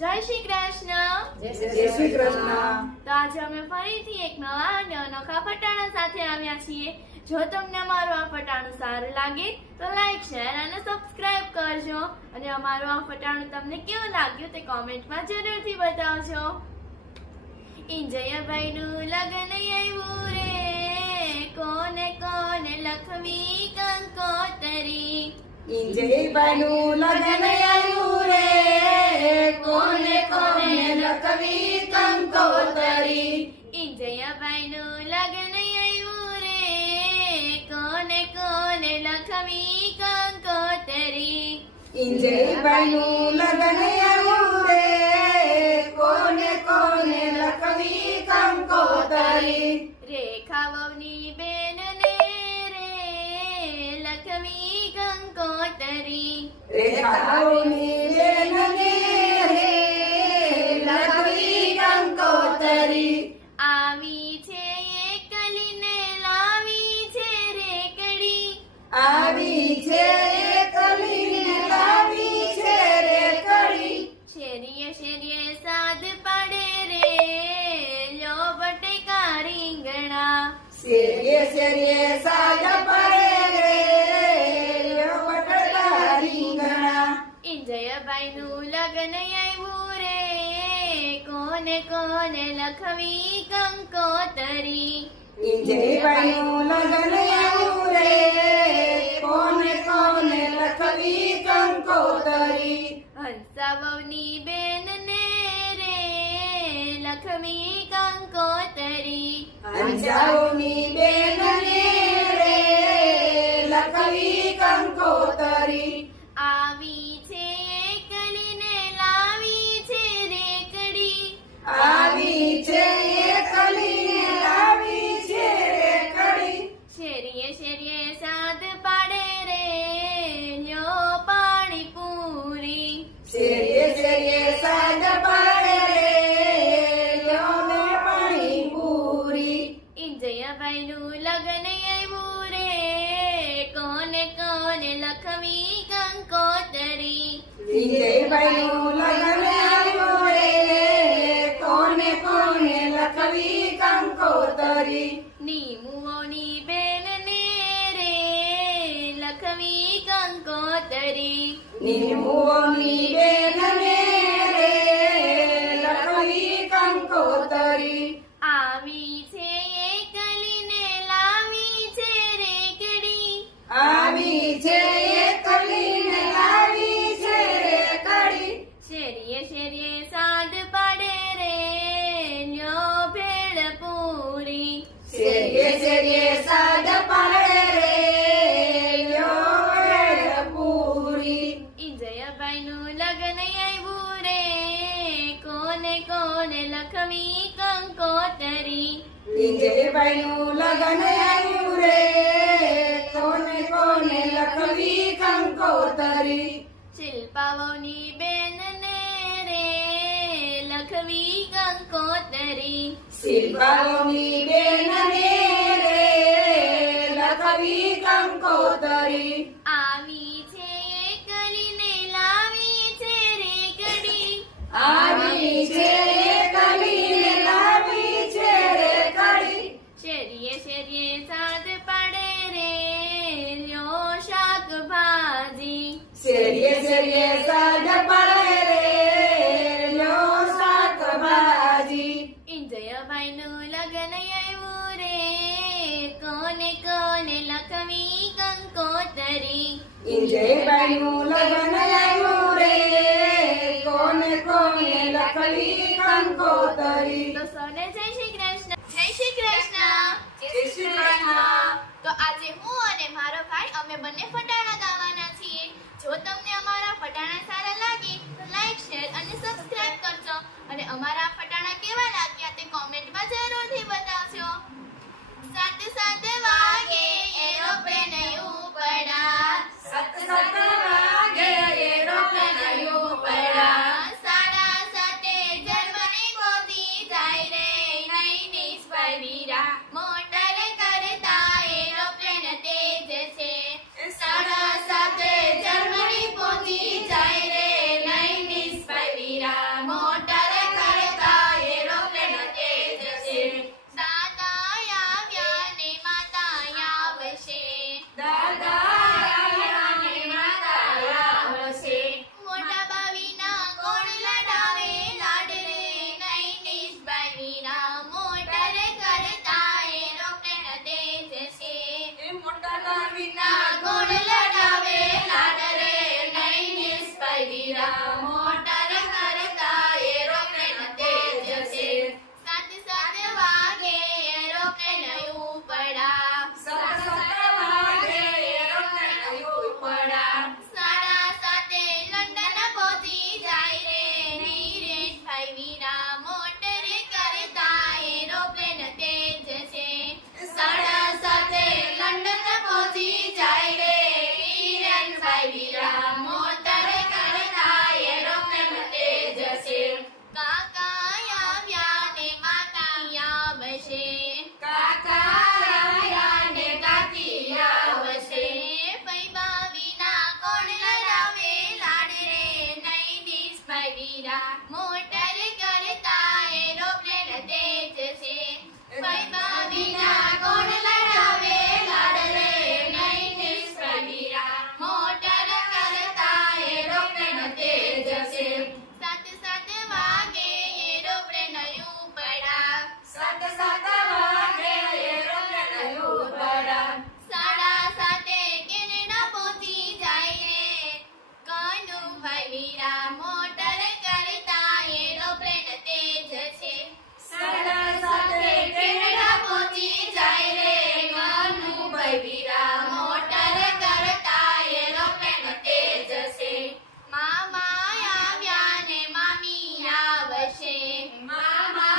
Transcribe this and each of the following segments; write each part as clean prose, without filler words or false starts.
જય શ્રી કૃષ્ણ। જય શ્રી કૃષ્ણ। તો આજે અમે ફરીથી એક નવા અને અનોખા ફટાણા સાથે આવ્યા છીએ। જો તમને અમારું આ ફટાણું સારું લાગે તો લાઈક, શેર અને સબસ્ક્રાઇબ કરજો અને અમારું આ ફટાણું તમને કેવું લાગ્યું તે કોમેન્ટમાં જરૂરથી બતાવજો। ઇંજયાભાઈનું લગન આવ્યું રે, કોને કોને લખવી કંકોતરી। ઇંજયભાઈનું લગન આવ્યું રે, કોને કોને લખવી કંકોતરી। ઇંજયાભાઈનું લગન આવ્યું રે, કોને કોને લખવી કંકોતરી। ઇંજયભાઈનું લગન આવ્યું રે, કોને કોને લખવી કંકોતરી। રેખા વહુની બેનને રે લખવી કંકોતરી। રેખાઓની બેનને રે લખવી કંકોતરી। આવી છે એકલીને લાવી છે રેકડી। આવી છે એકલીને લાવી છે રેકડી। શેરીએ શેરીએ સાદ પડે રે, લ્યો બટેકા રીંગણા। શેરીએ શેરીએ સાદ પડે રે, લ્યો બટેકા રીંગણા। ઇંજયાભાઈનું લગન આવ્યું રે, કોને કોને લખવી કંકોતરી। ઇંજયભાઈનું લગન આવ્યું રે, કોને કોને લખવી કંકોતરી। હંસા વહુની બેનને રે લખવી કંકોતરી। હંસાઓની બેનને રે લખવી કંકોતરી। આવી છે એકલીને લાવી છે રેકડી। આવી છે એકલીને લાવી છે રેકડી। શેરીએ શેરીએ સાદ પાડે રે, લ્યો પાણીપુરી। શેરીએ શેરીએ સાદ પાડે રે, લ્યો ને પાણીપુરી। ઇંજયાભાઈનું લગન આવ્યું રે, કોને કોને લખવી કંકોતરી। ઇંજયભાઈનું લગન આવ્યું રે, કોને કોને લખવી કંકોતરી। નીમુઓની બેનને રે લખવી કંકોતરી। નીમુઓની બેનને રે લખવી કંકોતરી। આવી છે એકલીને લાવી છે રેકડી। આવી છે એકલીને લાવી છે રેકડી। શેરીએ શેરીએ સાદ પાડે રે, લ્યો ભેળ પૂરી। શેરીએ શેરીએ સાદ પાડે રે, લ્યો વેળ પૂરી। ઇંજયાભાઈનું લગન આવ્યું રે, કોને કોને લખવી કંકોતરી। ઇંજયભાઈનું લગન આવ્યું રે, કોને કોને લખવી કંકોતરી। શિલ્પા વહુની બેનને રે લખવી કંકોતરી। શિલ્પાઓની બેનને રે લખવી કંકોતરી। આવી છે એકલીને લાવી છે રેકડી। આવી છે એકલીને લાવી છે રેકડી। શેરીએ શેરીએ સાદ પાડે રે, લ્યો શાકભાજી। શેરીએ શેરીએ સાદ પાડે રે, લ્યો શાકભાજી। ઇંજયાભાઈનું લગન આવ્યું રે, કોને કોને લખવી કંકોતરી। ઇંજયભાઈનું લગન આવ્યું રે, કોને કોને લખવી કંકોતરી। તો સૌને જય શ્રી કૃષ્ણ। જય શ્રી કૃષ્ણ। જય શ્રી કૃષ્ણ। તો આજે હું અને મારો ભાઈ અમે બંને ફટાણા ગાવાના છીએ। જો તમને અમારા ફટાણા સારા લાગે તો લાઈક, શેર અને સબસ્ક્રાઇબ કરજો અને અમારા ફટાણા કેવા લાગ્યા તે કોમેન્ટમાં જરૂરથી બતાવજો। સાત સાત વાગે એરોપ્લેન ઉપડા, સત સત વાગે એરોપ્લેન ઉપડા, 7:30 જર્મની પહોંચી જાય રે, નૈનિશ વીરા મોટર કરતા એરોપ્લેન તેજ છે। 7:30 જર્મની પહોંચી જાય રે, નૈનિશ વીરા ભાઈ વીરા મોટર કરતા એરોપ્લેન તેજ છે ભાઈ ભાભીના કોણ લડાવે લાડ રે નહીં નિષ્ફળ વીરા મોટર કરતા એરોપ્લેન તેજ છે સાત સાત વાગે એરોપ્લેન ઉપડા સાત સાત વાગે એરોપ્લેન ઉપડા. સાડા સાતે કેનેડા પહોંચી જાય રે કનુભાઈ વીરા મોટર કરતા એરોપ્લેન તેજ છે સાડા સાતે કેનેડા પહોંચી જાય રે કનુભાઈ વીરા મોટર કરતા એરોપ્લેન તેજ છે મામા આવ્યા ને મામી આવશે મામા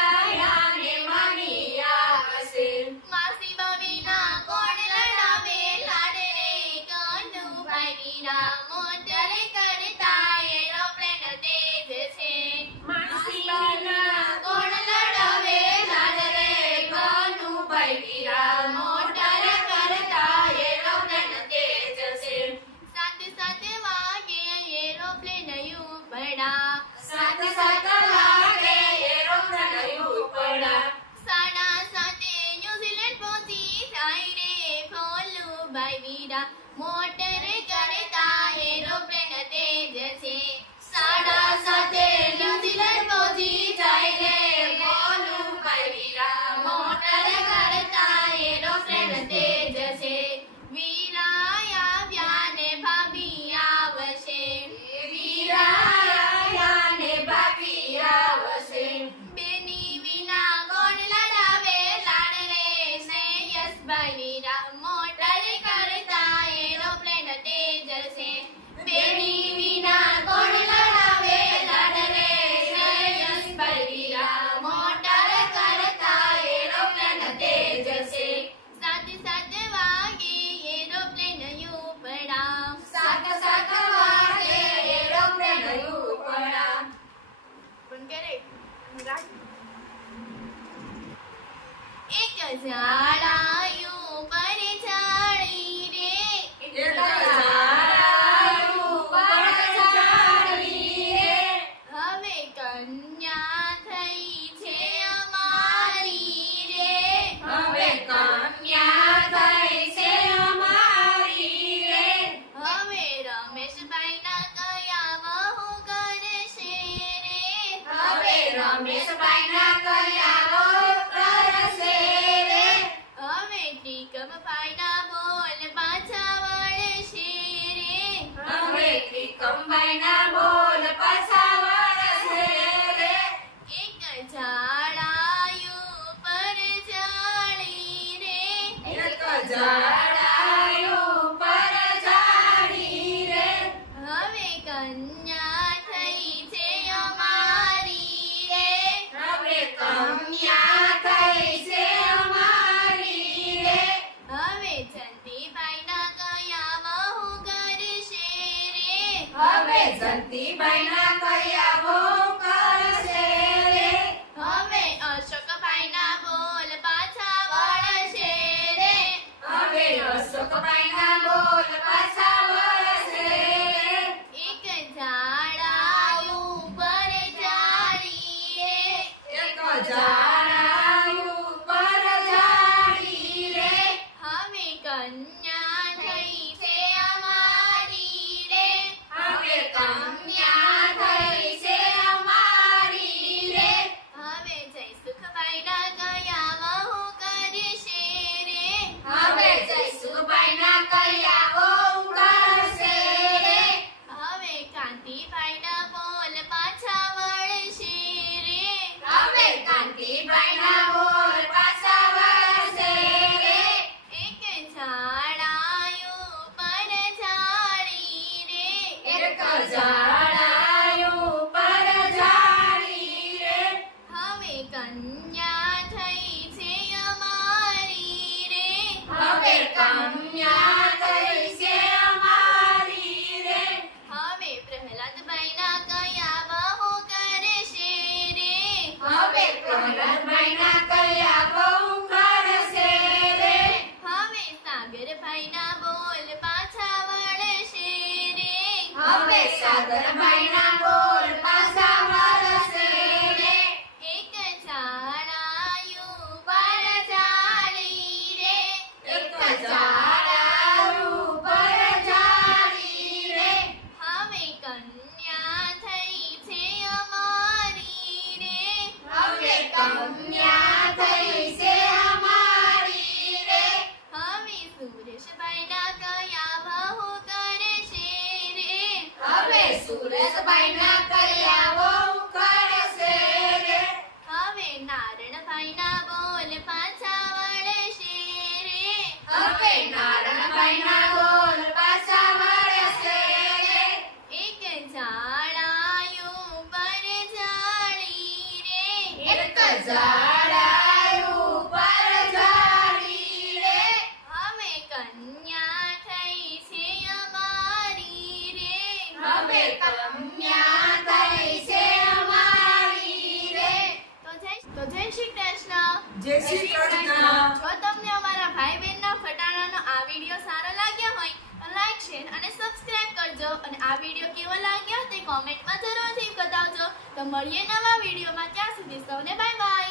આવ્યા ને મામી આવશે. માસી બવીના કોણ લડાવે લાડ રે કનુભાઈ વીરા મોટર કરતા એરોપ્લેન તેજ છે માસીના કોણ લડાવે લાડ રે કનુભાઈ વીરા મોટર કરતા એરોપ્લેન તેજ છે સાત સાત વાગે એરોપ્લેન ઉપડા સાત સાત વાગે એરોપ્લેન ઉપડા. સાડા સાતે ન્યુઝીલેન્ડ પહોંચી જાય રે ભોલુભાઈ વીરા મોટર કરતા એરોપ્લેન તેજ છે સાડા સાતે ન્યુઝીલેન્ડ પહોંચી જાય રે ભોલુભાઈ વીરા મોટર કરતા એરોપ્લેન તેજ છે વીરા આવ્યા ને ભાભી આવશે વીરા આવ્યા ને ભાભી આવશે. બેની વિના કોણ લડાવે લાડ રે શ્રેયસભાઈ વીરા મોટર કરતા એરોપ્લેન તેજ છે બેની વિના કોણ લડાવે લાડ રે શ્રેયસભાઈ વીરા મોટર કરતા એરોપ્લેન તેજ છે સાત સાત વાગે એરોપ્લેન ઉપડા સાત સાત વાગે એરોપ્લેન ઉપડા. પણ કરે એક ઝાડાયું પર ઝાડી રે એક ઝાડાયું પર ઝાડી રે. હવે કન્યા થઈ છે અમારી રે હવે કન્યા થઈ છે અમારી રે. હવે રમેશભાઈના કયા વહુ કરશે રે હવે રમેશભાઈના કયા બહુ કરશે રે. હવે ટીકમભાઈના બોલ પાછા વળશે રે હવે ત્રિકમભાઈના બોલ પાછા વળશે રે. એક ઝાડાયું પર ઝાડી રે એક ઝાડાયું પર ઝાડી રે. હવે કન્યા થઈ છે અમારી રે હવે કન્યા થઈ છે અમારી રે. હવે જંતીભાઈના કયા વહુ કરશે રે હવે જંતીભાઈના કયા બહુ કરશે રે. હવે અશોકભાઈના બોલ પાછા વળશે રે હવે અશોકભાઈના બોલ પાછા વળશે રે. એક ઝાડાયું પર ઝાડી રે એક ઝાડાયું પર ઝાડી રે. હવે કન્યા થઈ છે અમારી રે હવે કન્યા થઈ છે અમારી રે. હવે જયસુખભાઈના કયા વહુ કરશે રે હવે જયસુખભાઈના કયા બહુ કરશે રે. હવે કાંતિભાઈના બોલ પાછા વળશે રે હવે કાંતિભાઈના બોલ પાછા વળશે રે. એક ઝાડાયું પર ઝાડી રે એક ઝાડાયું પર ઝાડી રે. હવે કન્યા થઈ છે અમારી રે હવે કન્યા થઈ છે અમારી રે. હવે પ્રહલાદભાઈના કયા વહુ કરશે રે હવે પ્રહલાદભાઈના કયા બહુ કરશે રે. હવે સાગરભાઈના બોલ પાછા વળશે રે હવે સાગરભાઈના બોલ ઝાડા ઉપર ઝાડી રે અમે કન્યા થઈ છે અમારી રે હવે કન્યા થઈ છે અમારી રે તો જય શ્રી કૃષ્ણ. જય શ્રી કૃષ્ણ. જો તમને અમારા ભાઈ બહેનના ફટાણાનો આ વિડીયો સારો લાગ્યો હોય તો લાઈક શેર અને સબસ્ક્રાઇબ કરજો અને આ વિડીયો કેવો લાગ્યો તે કોમેન્ટમાં જરૂરથી બતાવજો. તો મળીએ નવા વિડીયોમાં. ત્યાં સુધી સૌને બાય બાય.